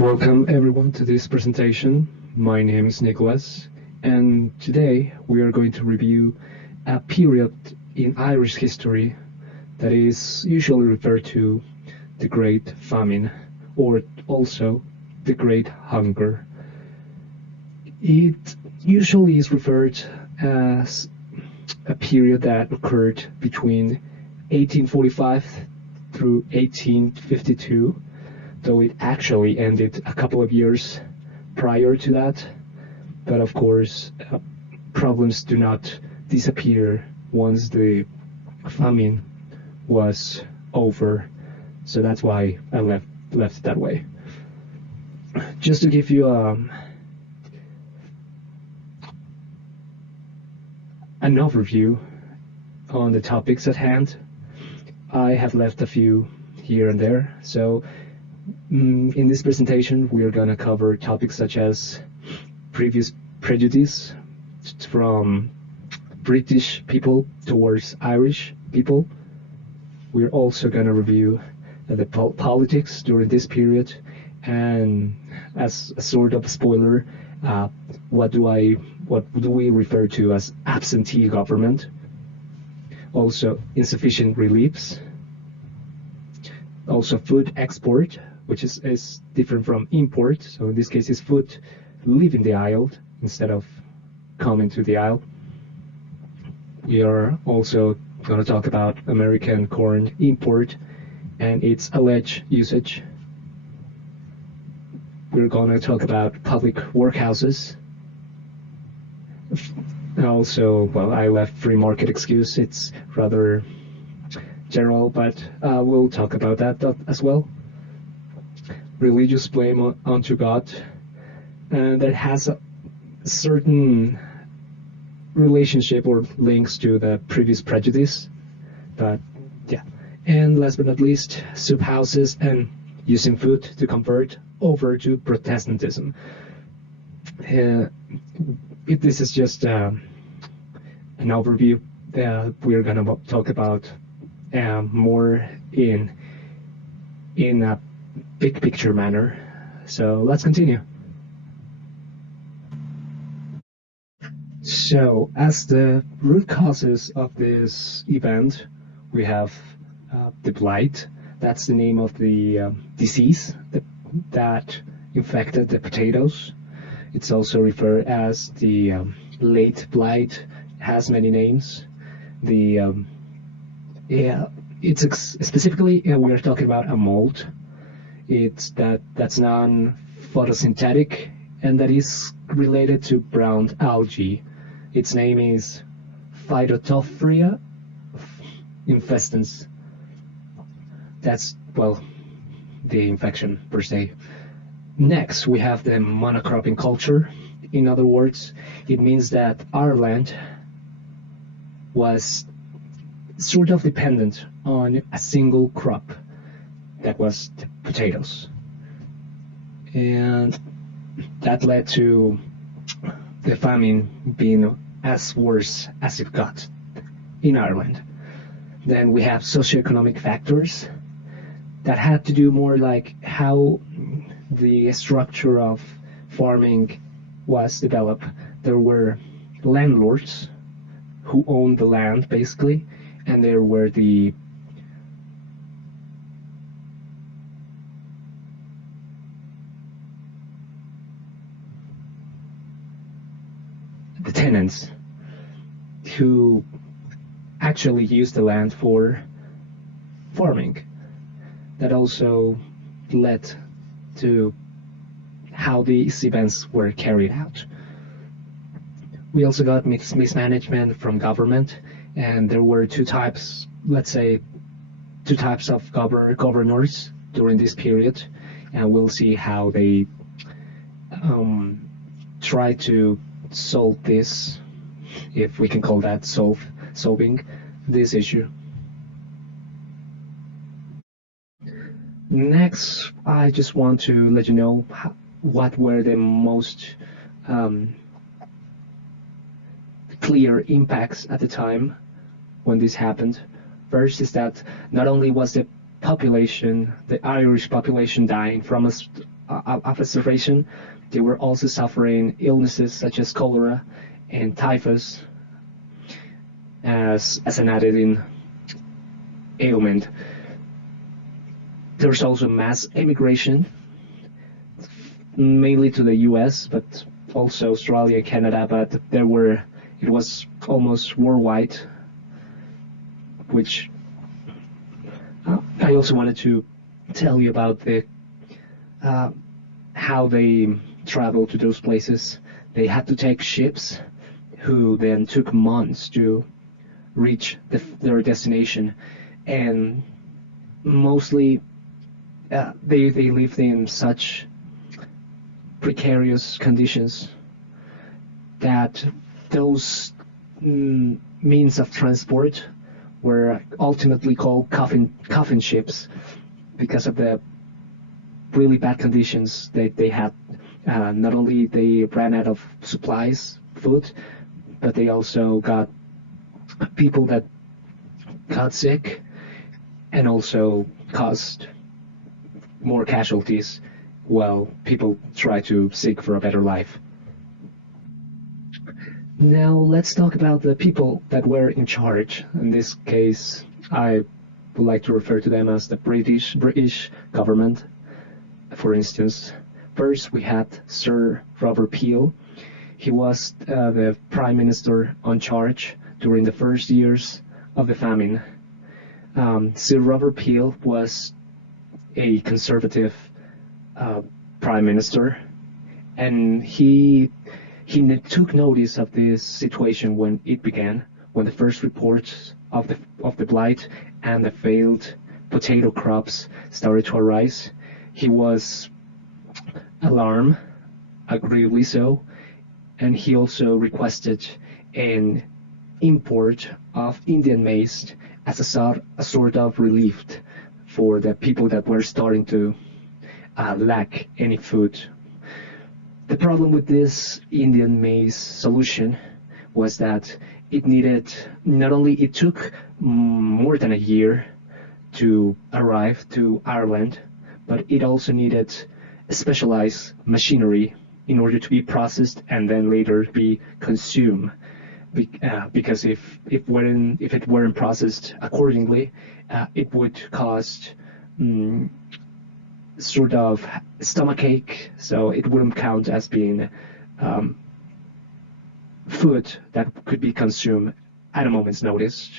Welcome everyone to this presentation. My name is Nicholas, and today we are going to review a period in Irish history that is usually referred to the Great Famine, or also the Great Hunger. It usually is referred as a period that occurred between 1845 through 1852, though it actually ended a couple of years prior to that. But of course, problems do not disappear once the famine was over, so that's why I left it that way. Just to give you an overview on the topics at hand, I have left a few here and there. So in this presentation, we are going to cover topics such as previous prejudice from British people towards Irish people. We're also going to review the politics during this period, and as a sort of spoiler, what do we refer to as absentee government? Also, insufficient reliefs. Also, food export, which is different from import. So in this case, it's food leaving the aisle instead of coming to the aisle. We are also going to talk about American corn import and its alleged usage. We're going to talk about public workhouses. Also, well, I left free market excuse. It's rather general, but we'll talk about that as well. Religious blame onto God, and that has a certain relationship or links to the previous prejudice, but yeah. And last but not least, soup houses and using food to convert over to Protestantism. This is just an overview. We're gonna talk about more in a big picture manner. So let's continue. So as the root causes of this event, we have the blight. That's the name of the disease that infected the potatoes. It's also referred as the late blight. It has many names. Specifically we are talking about a mold. That's non-photosynthetic, and that is related to brown algae. Its name is Phytophthora infestans. That's, well, the infection per se. Next, we have the monocropping culture. In other words, it means that our land was sort of dependent on a single crop, that was the potatoes, and that led to the famine being as worse as it got in Ireland. Then we have socioeconomic factors that had to do more like how the structure of farming was developed. There were landlords who owned the land basically, and there were the tenants who actually used the land for farming. That also led to how these events were carried out. We also got mismanagement from government, and there were two types of governors during this period, and we'll see how they try to solve this, if we can call that solving this issue. Next, I just want to let you know what were the most clear impacts at the time when this happened. First is that not only was the Irish population dying from of observation, they were also suffering illnesses such as cholera and typhus as an added in ailment. There's also mass immigration, mainly to the US, but also Australia, Canada, but it was almost worldwide, which I also wanted to tell you about how they traveled to those places. They had to take ships, who then took months to reach their destination, and mostly they lived in such precarious conditions that those means of transport were ultimately called coffin ships because of the really bad conditions that they had. Not only they ran out of supplies, food, but they also got people that got sick and also caused more casualties while people try to seek for a better life. Now let's talk about the people that were in charge. In this case, I would like to refer to them as the British government. For instance, first we had Sir Robert Peel. He was the prime minister on charge during the first years of the famine. Sir Robert Peel was a conservative prime minister, and he took notice of this situation when it began, when the first reports of the blight and the failed potato crops started to arise. He was alarmed, agreeably so, and he also requested an import of Indian maize as a sort of relief for the people that were starting to lack any food. The problem with this Indian maize solution was that it took more than a year to arrive to Ireland, but it also needed specialized machinery in order to be processed and then later be consumed. Because if it weren't processed accordingly, it would cause sort of stomachache, so it wouldn't count as being food that could be consumed at a moment's notice.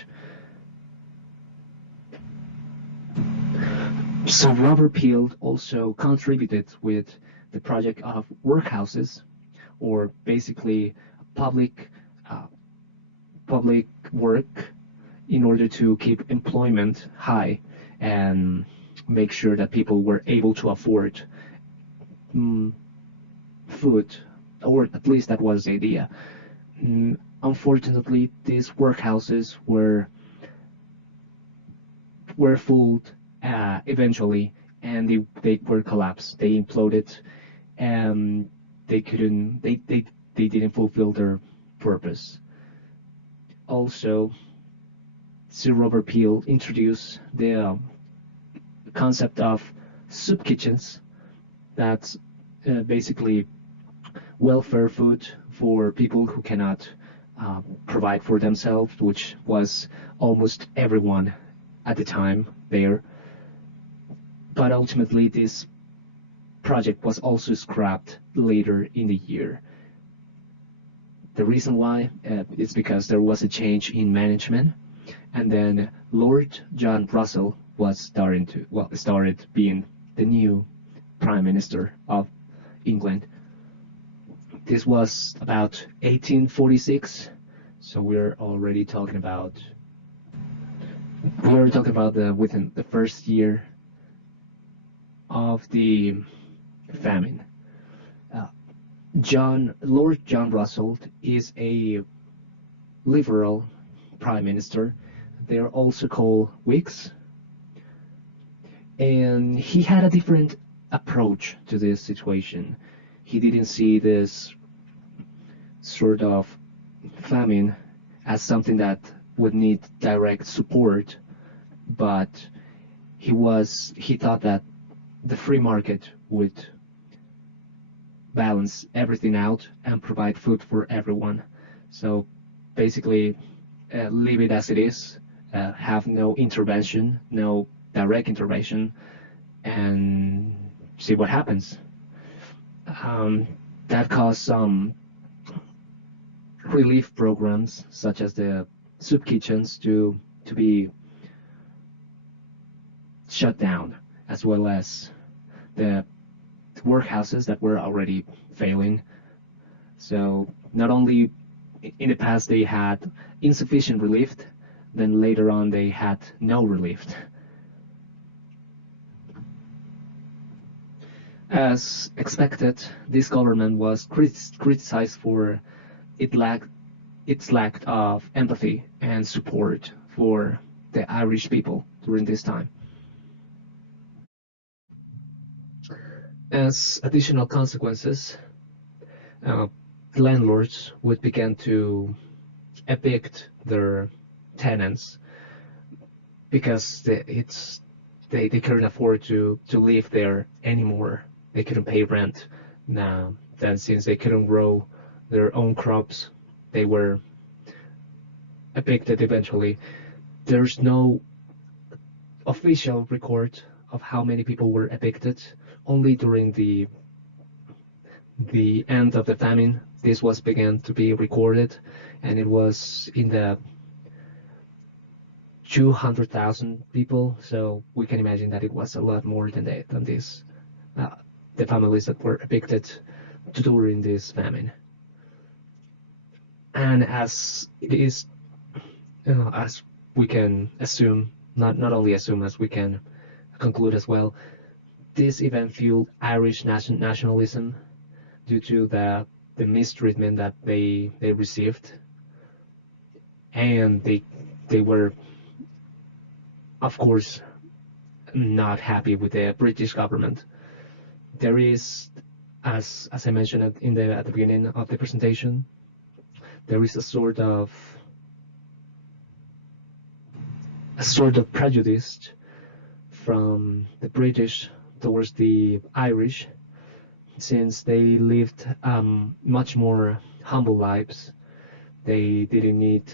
So Robert Peel also contributed with the project of workhouses, or basically public work, in order to keep employment high and make sure that people were able to afford food, or at least that was the idea. Unfortunately, these workhouses were full eventually, and they were collapsed. They imploded, and they didn't fulfill their purpose. Also, Sir Robert Peel introduced the concept of soup kitchens. That's basically welfare food for people who cannot provide for themselves, which was almost everyone at the time there. But ultimately, this project was also scrapped later in the year. The reason why is because there was a change in management, and then Lord John Russell started being the new Prime Minister of England. This was about 1846, so we're talking about within the first year of the famine. Lord John Russell is a liberal prime minister. They're also called Whigs, and he had a different approach to this situation. He didn't see this sort of famine as something that would need direct support, but he thought that the free market would balance everything out and provide food for everyone. So basically, leave it as it is, have no intervention, no direct intervention, and see what happens. Um, that caused some relief programs, such as the soup kitchens, to be shut down, as well as the workhouses that were already failing. So not only in the past they had insufficient relief, then later on they had no relief. As expected, this government was criticized for its lack of empathy and support for the Irish people during this time. As additional consequences, uh, landlords would begin to evict their tenants because they couldn't afford to live there anymore. They couldn't pay rent. Now, then since they couldn't grow their own crops, they were evicted eventually. There's no official record of how many people were evicted. Only during the end of the famine, this was began to be recorded, and it was in the 200,000 people. So we can imagine that it was a lot more than this. The families that were evicted during this famine. And as it is, as we can assume, not only assume, as we can conclude as well, this event fueled Irish nationalism due to the mistreatment that they received, and they were, of course, not happy with the British government. There is, as I mentioned at the beginning of the presentation, there is a sort of prejudice from the British towards the Irish, since they lived much more humble lives. They didn't need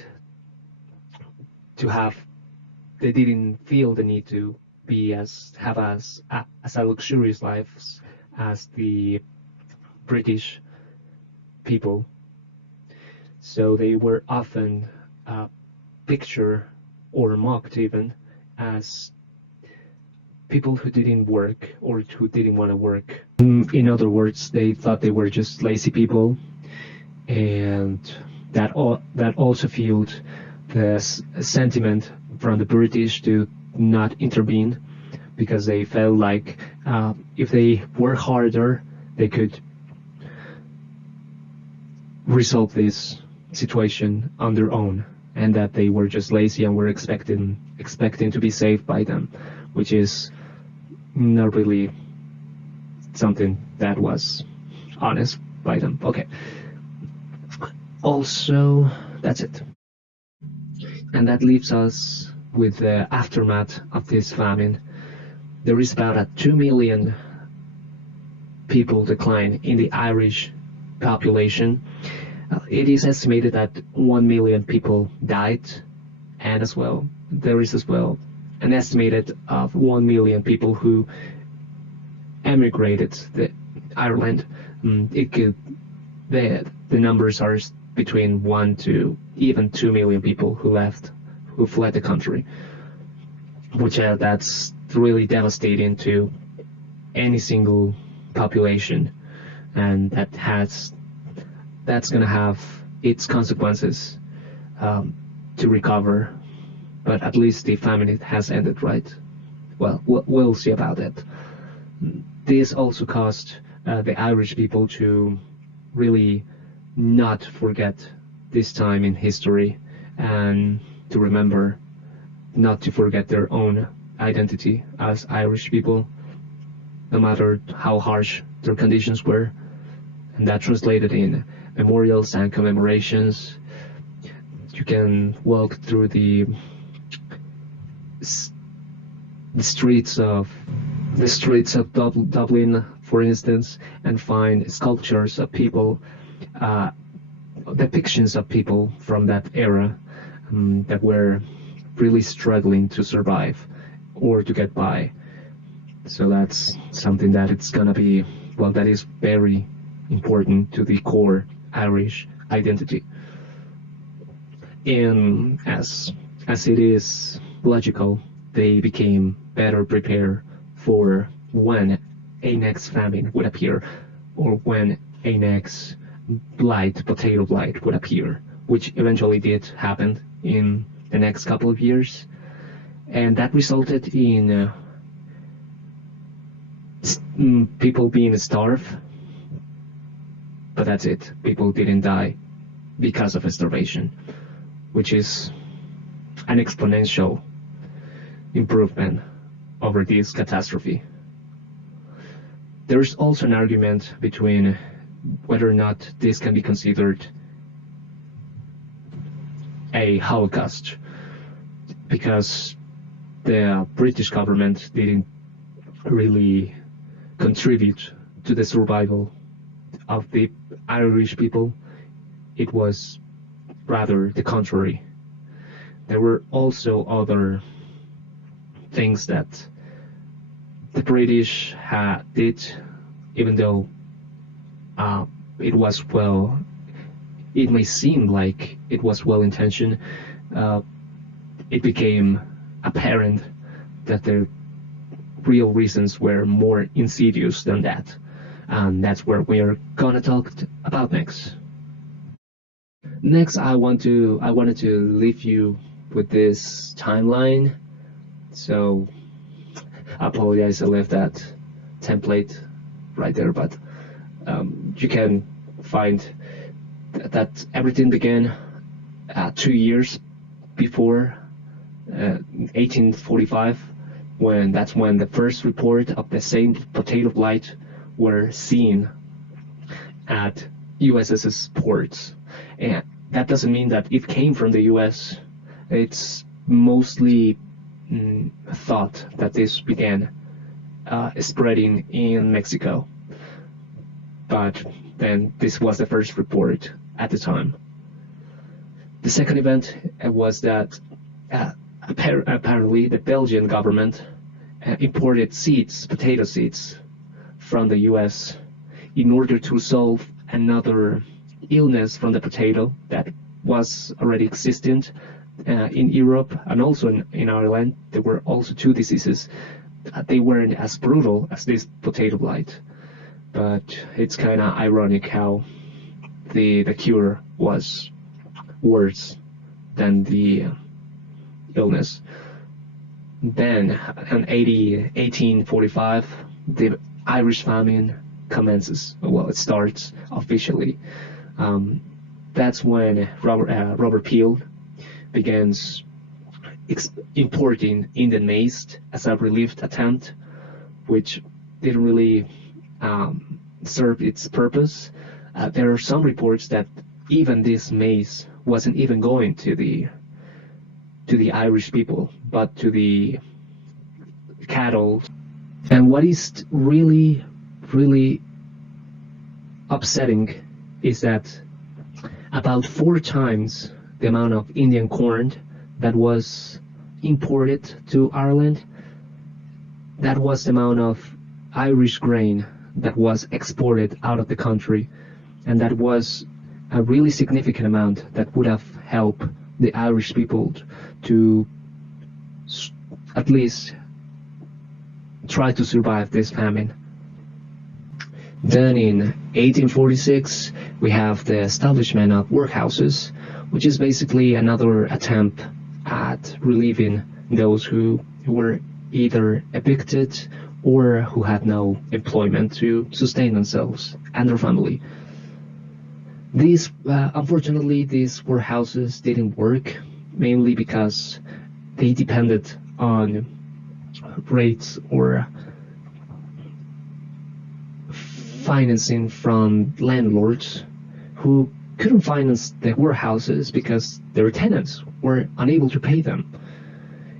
to have, they didn't feel the need to be as a luxurious life as the British people. So they were often pictured or mocked even as people who didn't work or who didn't want to work. In other words, they thought they were just lazy people, and that also fueled the sentiment from the British to not intervene, because they felt like if they work harder, they could resolve this situation on their own, and that they were just lazy and were expecting to be saved by them, which is not really something that was honest by them. Okay. Also, that's it. And that leaves us with the aftermath of this famine. There is about a 2 million people decline in the Irish population. It is estimated that 1 million people died, and there is as well an estimated of 1 million people who emigrated to Ireland. The numbers are between 1 to even 2 million people who fled the country, which that's really devastating to any single population, and that's going to have its consequences to recover. But at least the famine has ended, right? Well, we'll see about it. This also caused the Irish people to really not forget this time in history, and to remember not to forget their own identity as Irish people, no matter how harsh their conditions were. And that translated in memorials and commemorations. You can walk through the streets of Dublin for instance, and find sculptures of people, uh, depictions of people from that era that were really struggling to survive or to get by. So that's something that it's gonna be, well, that is very important to the core Irish identity. And as it is logical, they became better prepared for when a next famine would appear, or when a next blight, potato blight, would appear, which eventually did happen in the next couple of years, and that resulted in people being starved. But that's it. People didn't die because of starvation, which is an exponential improvement over this catastrophe. There's also an argument between whether or not this can be considered a Holocaust, because the British government didn't really contribute to the survival of the Irish people. It was rather the contrary. There were also other things that the British did, even though it may seem like it was well intentioned. It became apparent that the real reasons were more insidious than that. And that's where we're gonna talk about next. Next, I wanted to leave you with this timeline. So I apologize, I left that template right there, but you can find that everything began 2 years before 1845, that's when the first report of the same potato blight were seen at USS's ports. And that doesn't mean that it came from the US. It's mostly thought that this began spreading in Mexico. But then this was the first report at the time. The second event was that apparently the Belgian government imported potato seeds, from the US in order to solve another illness from the potato that was already existent in Europe and also in Ireland. There were also two diseases. They weren't as brutal as this potato blight, but it's kind of ironic how the cure was worse than the illness. Then in 1845, the Irish famine commences. Well, it starts officially. That's when Robert Peel begins importing Indian maize as a relief attempt, which didn't really serve its purpose. There are some reports that even this maize wasn't even going to the Irish people, but to the cattle. And what is really, really upsetting is that about 4 times the amount of Indian corn that was imported to Ireland, that was the amount of Irish grain that was exported out of the country. And that was a really significant amount that would have helped the Irish people to at least try to survive this famine. Then in 1846, we have the establishment of workhouses, which is basically another attempt at relieving those who were either evicted or who had no employment to sustain themselves and their family. Unfortunately, these warehouses didn't work, mainly because they depended on rates or financing from landlords who couldn't finance the warehouses because their tenants were unable to pay them,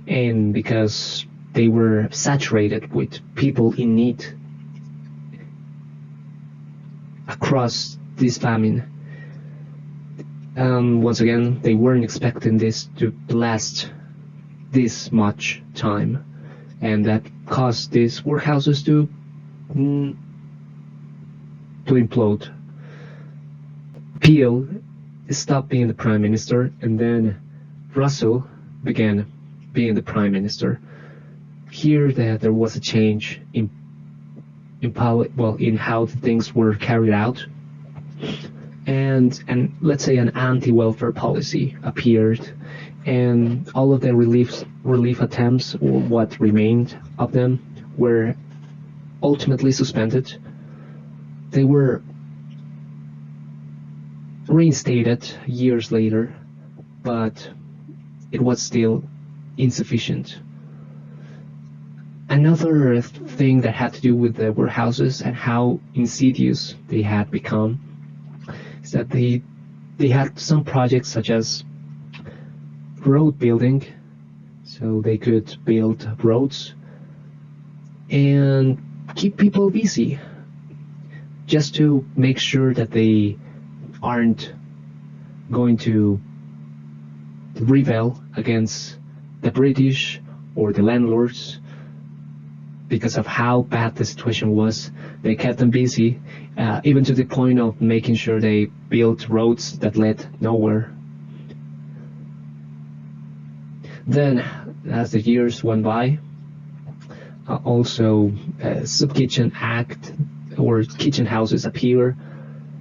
and because they were saturated with people in need across this famine. Once again, they weren't expecting this to last this much time, and that caused these workhouses to implode. Peel stopped being the prime minister, and then Russell began being the prime minister. Here, there was a change in how things were carried out, and let's say an anti-welfare policy appeared, and all of the relief attempts, or what remained of them, were ultimately suspended. They were reinstated years later, but it was still insufficient. Another thing that had to do with the warehouses and how insidious they had become is that they had some projects such as road building, so they could build roads and keep people busy, just to make sure that they aren't going to rebel against the British or the landlords. Because of how bad the situation was, they kept them busy, even to the point of making sure they built roads that led nowhere. Then, as the years went by, also Sub-Kitchen Act or kitchen houses appear,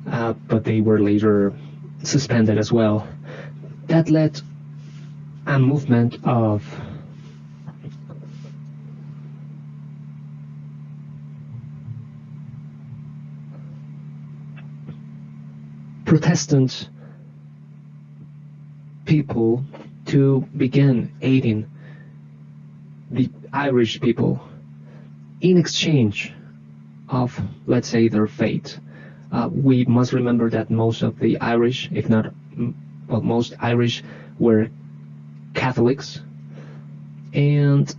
but they were later suspended as well. That led a movement of Protestant people to begin aiding the Irish people in exchange of, let's say, their fate. We must remember that most of the Irish, if not, well, most Irish were Catholics, and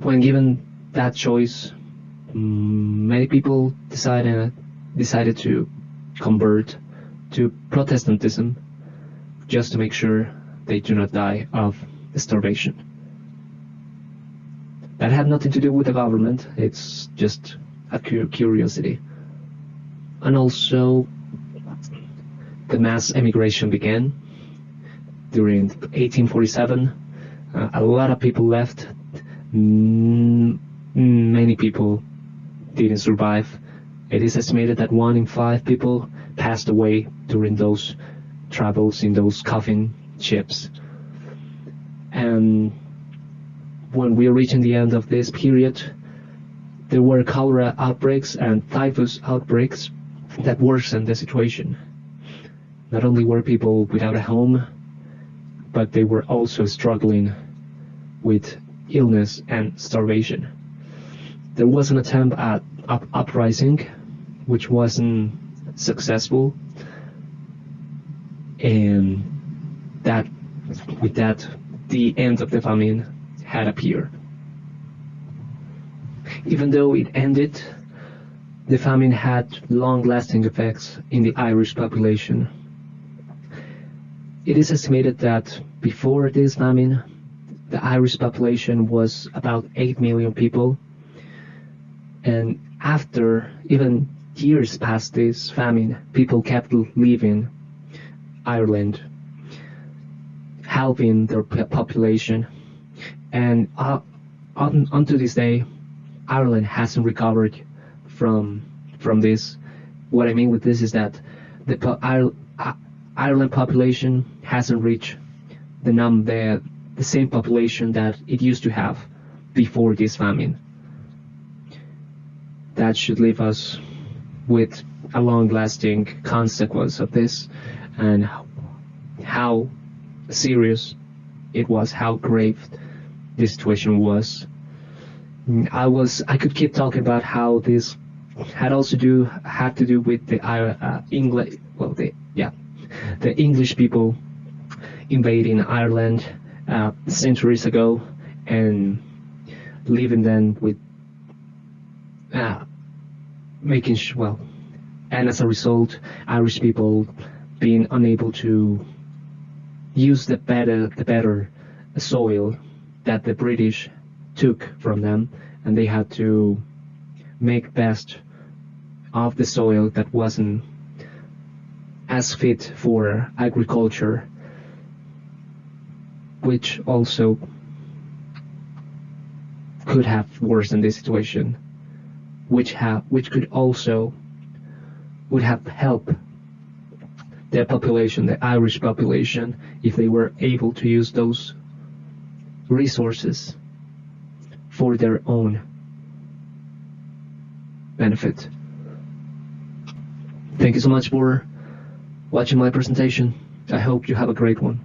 when given that choice, many people decided to convert to Protestantism, just to make sure they do not die of starvation. That had nothing to do with the government, it's just a curiosity. And also, the mass emigration began during 1847. A lot of people left. Many people didn't survive. It is estimated that 1 in 5 people passed away during those travels in those coffin ships. And when we are reaching the end of this period, there were cholera outbreaks and typhus outbreaks that worsened the situation. Not only were people without a home, but they were also struggling with illness and starvation. There was an attempt at uprising, which wasn't successful, and with that, the end of the famine had appeared. Even though it ended, the famine had long-lasting effects in the Irish population. It is estimated that before this famine, the Irish population was about 8 million people, and after even years past this famine, people kept leaving Ireland, helping their population, and unto this day, Ireland hasn't recovered from this. What I mean with this is that the Ireland population hasn't reached the same population that it used to have before this famine. That should leave us with a long-lasting consequence of this, and how serious it was, how grave the situation was. I could keep talking about how this had to do with the the English people invading Ireland centuries ago and leaving them with and as a result, Irish people being unable to use the better soil that the British took from them, and they had to make best of the soil that wasn't as fit for agriculture, which also could have worsened the situation, which could also would have helped the population, the Irish population, if they were able to use those resources for their own benefit. Thank you so much for watching my presentation. I hope you have a great one.